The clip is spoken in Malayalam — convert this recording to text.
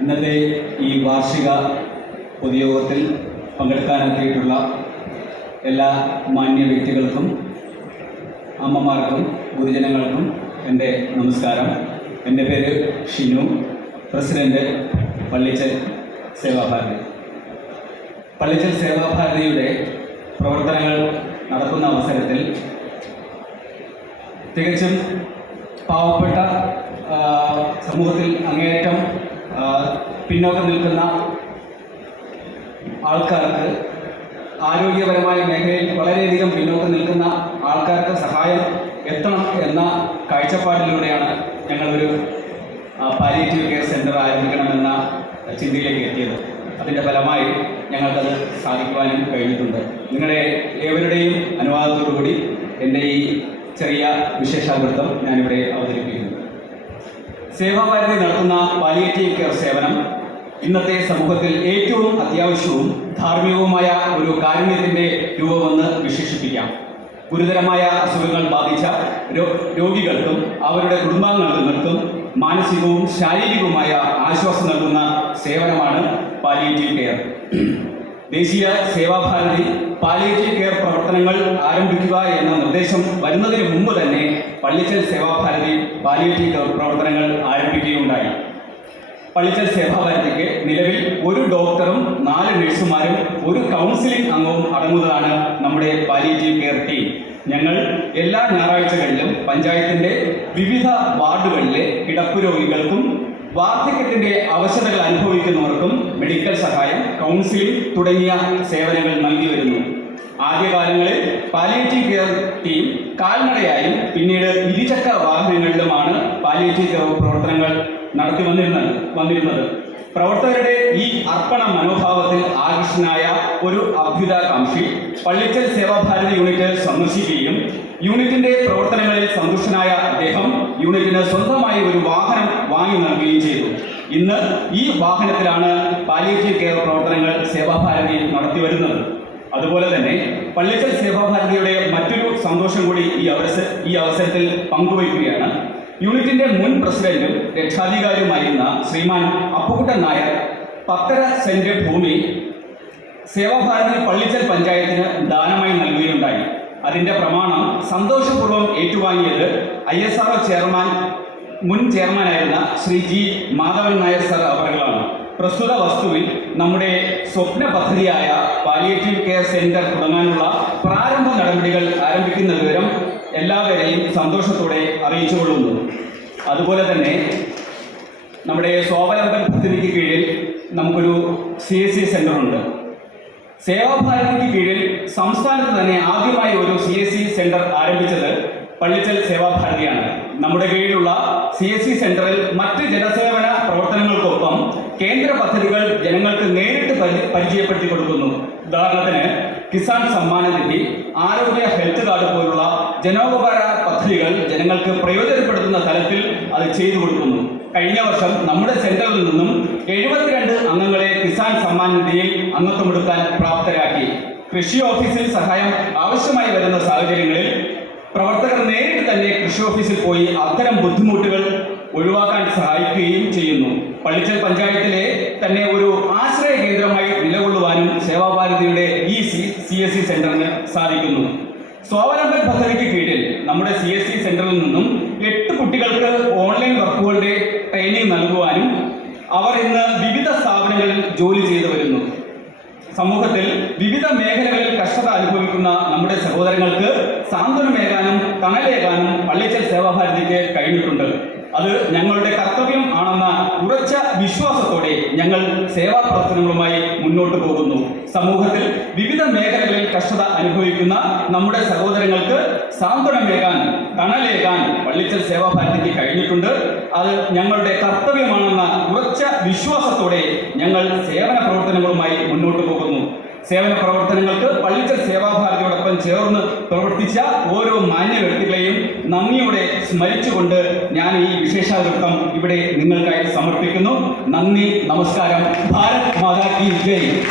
ഇന്നത്തെ ഈ വാർഷിക പൊതുയോഗത്തിൽ പങ്കെടുക്കാനെത്തിയിട്ടുള്ള എല്ലാ മാന്യ വ്യക്തികൾക്കും അമ്മമാർക്കും പൊതുജനങ്ങൾക്കും എന്റെ നമസ്കാരം. എന്റെ പേര് ഷിനു പ്രസിഡന്റ് പള്ളിച്ചൽ സേവാഭാരതി. പള്ളിച്ചൽ സേവാഭാരതിയുടെ പ്രവർത്തനങ്ങൾ നടത്തുന്ന അവസരത്തിൽ തികച്ചും പാവപ്പെട്ട സമൂഹത്തിൽ അങ്ങേയറ്റം പിന്നോക്കം നിൽക്കുന്ന ആൾക്കാർക്ക് ആരോഗ്യപരമായ മേഖലയിൽ വളരെയധികം പിന്നോക്കം നിൽക്കുന്ന ആൾക്കാർക്ക് സഹായം എത്തണം എന്ന കാഴ്ചപ്പാടിലൂടെയാണ് ഞങ്ങളൊരു പാലിയേറ്റീവ് കെയർ സെന്റർ ആരംഭിക്കണമെന്ന ചിന്തയിലേക്ക് എത്തിയത്. അതിന്റെ ഫലമായി ഞങ്ങൾക്കത് സാധിക്കുവാനും കഴിഞ്ഞിട്ടുണ്ട്. നിങ്ങളുടെ ഏവരുടെയും അനുവാദത്തോടുകൂടി എന്റെ ഈ ചെറിയ വിശേഷാവൃത്തം ഞാനിവിടെ അവതരിപ്പിക്കുന്നു. സേവാഭാരതി നടത്തുന്ന പാലിയേറ്റീവ് കെയർ സേവനം ഇന്നത്തെ സമൂഹത്തിൽ ഏറ്റവും അത്യാവശ്യവും ധാർമ്മികവുമായ ഒരു കാരുണ്യത്തിന്റെ രൂപമെന്ന് വിശേഷിപ്പിക്കാം. ഗുരുതരമായ അസുഖങ്ങൾ ബാധിച്ച രോഗികൾക്കും അവരുടെ കുടുംബാംഗങ്ങൾക്കും മാനസികവും ശാരീരികവുമായ ആശ്വാസം നൽകുന്ന സേവനമാണ് പാലിയേറ്റീവ് കെയർ ദേശീയ സേവാഭാരതി പാലിയേറ്റീവ് കെയർ പ്രവർത്തനങ്ങൾ ആരംഭിക്കുക എന്ന നിർദ്ദേശം വരുന്നതിന് മുമ്പ് തന്നെ പള്ളിച്ചൽ സേവാഭാരതി പാലിയേറ്റീവ് കെയർ പ്രവർത്തനങ്ങൾ ആരംഭിക്കുകയുണ്ടായി. പള്ളിച്ചൽ സേവാഭാരതിക്ക് നിലവിൽ ഒരു ഡോക്ടറും നാല് നഴ്സുമാരും ഒരു കൗൺസിലിംഗ് അംഗവും അടങ്ങുന്നതാണ് നമ്മുടെ പാലിയേറ്റീവ് കെയർ ടീം ഞങ്ങൾ എല്ലാ ഞായറാഴ്ചകളിലും പഞ്ചായത്തിന്റെ വിവിധ വാർഡുകളിലെ കിടപ്പ് രോഗികൾക്കും വാർദ്ധക്യത്തിന്റെ അവശതകൾ അനുഭവിക്കുന്നവർക്കും മെഡിക്കൽ സഹായം കൗൺസിലിംഗ് തുടങ്ങിയ സേവനങ്ങൾ നൽകി വരുന്നു. ആദ്യകാലങ്ങളിൽ പാലിയേറ്റീവ് കെയർ ടീം കാൽനടയായും പിന്നീട് ഇരുചക്ര വാഹനങ്ങളിലുമാണ് പാലിയേറ്റീവ് കെയർ പ്രവർത്തനങ്ങൾ നടത്തി വന്നിരുന്നത് വന്നിരുന്നത്. പ്രവർത്തകരുടെ ഈ അർപ്പണ മനോഭാവത്തിൽ ആകർഷനായ ഒരു അഭ്യുതാകാംക്ഷി പള്ളിച്ചൽ സേവാഭാരതി യൂണിറ്റ് സന്ദർശിക്കുകയും യൂണിറ്റിന്റെ പ്രവർത്തനങ്ങളിൽ സന്തുഷ്ടനായ അദ്ദേഹം യൂണിറ്റിന് സ്വന്തമായി ഒരു വാഹനം വാങ്ങി നൽകുകയും ചെയ്തു. ഇന്ന് ഈ വാഹനത്തിലാണ് പാലിയേറ്റീവ് കെയർ പ്രവർത്തനങ്ങൾ സേവാഭാരതി നടത്തി വരുന്നത്. അതുപോലെ തന്നെ പള്ളിച്ചൽ സേവാഭാരതിയുടെ മറ്റൊരു സന്തോഷം കൂടി ഈ അവസര ഈ അവസരത്തിൽ പങ്കുവയ്ക്കുകയാണ്. യൂണിറ്റിന്റെ മുൻ പ്രസിഡന്റും രക്ഷാധികാരിയുമായിരുന്ന ശ്രീമാൻ അപ്പുകുട്ടൻ നായർ പത്തര സെന്റ് ഭൂമി സേവാഭാരതി പള്ളിച്ചൽ പഞ്ചായത്തിന് ദാനമായി നൽകുകയുണ്ടായി. അതിന്റെ പ്രമാണം സന്തോഷപൂർവം ഏറ്റുവാങ്ങിയത് ഐ എസ് ആർ ചെയർമാൻ മുൻ ചെയർമാനായിരുന്ന ശ്രീ ജി മാധവൻ നായർ സർ അവറുകളാണ് പ്രസ്തുത വസ്തുവിൽ നമ്മുടെ സ്വപ്ന പദ്ധതിയായ പാലിയേറ്റീവ് കെയർ സെന്റർ തുടങ്ങാനുള്ള പ്രാരംഭ നടപടികൾ ആരംഭിക്കുന്ന വിവരം എല്ലാവരെയും സന്തോഷത്തോടെ അറിയിച്ചുകൊള്ളുന്നു. അതുപോലെ തന്നെ നമ്മുടെ സ്വാവലംബൻ പദ്ധതിക്ക് കീഴിൽ നമുക്കൊരു സി എസ് സി സെന്റർ ഉണ്ട് സേവാഭാരതിക്ക് കീഴിൽ സംസ്ഥാനത്ത് തന്നെ ആദ്യമായി ഒരു സി എസ് സി സെന്റർ ആരംഭിച്ചത് പള്ളിച്ചൽ സേവാഭാരതിയാണ്. നമ്മുടെ കീഴിലുള്ള സി എസ് സി സെന്ററിൽ മറ്റ് ജനസേവന പ്രവർത്തനങ്ങൾക്കൊപ്പം കേന്ദ്ര പദ്ധതികൾ ജനങ്ങൾക്ക് നേരിട്ട് പരി- പരിചയപ്പെടുത്തി കൊടുക്കുന്നു. ഉദാഹരണത്തിന് കിസാൻ സമ്മാന നിധി ആരോഗ്യ ഹെൽത്ത് കാർഡ് പോലുള്ള ജനോപകാര പദ്ധതികൾ ജനങ്ങൾക്ക് പ്രയോജനപ്പെടുത്തുന്ന തലത്തിൽ അത് ചെയ്തു കൊടുക്കുന്നു. കഴിഞ്ഞ വർഷം നമ്മുടെ സെന്ററിൽ നിന്നും എഴുപത്തിരണ്ട് അംഗങ്ങളെ കിസാൻ സമ്മാൻ നിധിയിൽ അംഗത്വമെടുക്കാൻ പ്രാപ്തരാക്കി. കൃഷി ഓഫീസിൽ സഹായം ആവശ്യമായി വരുന്ന സാഹചര്യങ്ങളിൽ പ്രവർത്തകർ നേരിട്ട് തന്നെ കൃഷി ഓഫീസിൽ പോയി അത്തരം ബുദ്ധിമുട്ടുകൾ ഒഴിവാക്കാൻ സഹായിക്കുകയും ചെയ്യുന്നു. പള്ളിച്ചൽ പഞ്ചായത്തിലെ തന്നെ ഒരു ആശ്രയ കേന്ദ്രമായി നിലകൊള്ളുവാനും സേവാഭാരതിയുടെ ഈ സി എസ് സി സെന്ററിന് സാധിക്കുന്നു. സ്വാവലംബൻ പദ്ധതിക്ക് കീഴിൽ നമ്മുടെ സി എസ് സി സെന്ററിൽ നിന്നും എട്ട് കുട്ടികൾക്ക് ഓൺലൈൻ വർക്കുകളുടെ ട്രെയിനിങ് നൽകുവാനും അവർ ഇന്ന് വിവിധ സ്ഥാപനങ്ങളിൽ ജോലി ചെയ്തു വരുന്നു. സമൂഹത്തിൽ വിവിധ മേഖലകളിൽ കഷ്ടത അനുഭവിക്കുന്ന നമ്മുടെ സഹോദരങ്ങൾക്ക് സാന്ത്വനമേകാനും തണലേകാനും പള്ളിച്ചൽ സേവാഭാരതിക്ക് കഴിഞ്ഞിട്ടുണ്ട്. അത് ഞങ്ങളുടെ കർത്തവ്യം ആണെന്ന ഉറച്ച വിശ്വാസത്തോടെ ഞങ്ങൾ സേവാ പ്രവർത്തനങ്ങളുമായി മുന്നോട്ട് പോകുന്നു. സമൂഹത്തിൽ വിവിധ മേഖലകളിൽ കഷ്ടത അനുഭവിക്കുന്ന നമ്മുടെ സഹോദരങ്ങൾക്ക് സാന്ത്വനമേകാൻ തണലേകാൻ പള്ളിച്ചൽ സേവാഭാരതിക്ക് കഴിഞ്ഞിട്ടുണ്ട്. അത് ഞങ്ങളുടെ കർത്തവ്യമാണെന്ന ഉറച്ച വിശ്വാസത്തോടെ ഞങ്ങൾ സേവന പ്രവർത്തനങ്ങളുമായി മുന്നോട്ട് പോകുന്നു. സേവന പ്രവർത്തനങ്ങൾക്ക് പള്ളിച്ചൽ സേവാഭാരതിയോടൊപ്പം ചേർന്ന് പ്രവർത്തിച്ച ഓരോ മാന്യ വ്യക്തികളെയും നന്ദിയോടെ സ്മരിച്ചുകൊണ്ട് ഞാൻ ഈ വിശേഷാവൃത്തം ഇവിടെ നിങ്ങൾക്കായി സമർപ്പിക്കുന്നു. നന്ദി നമസ്കാരം. ഭാരത് മാതാ കി ജയ്.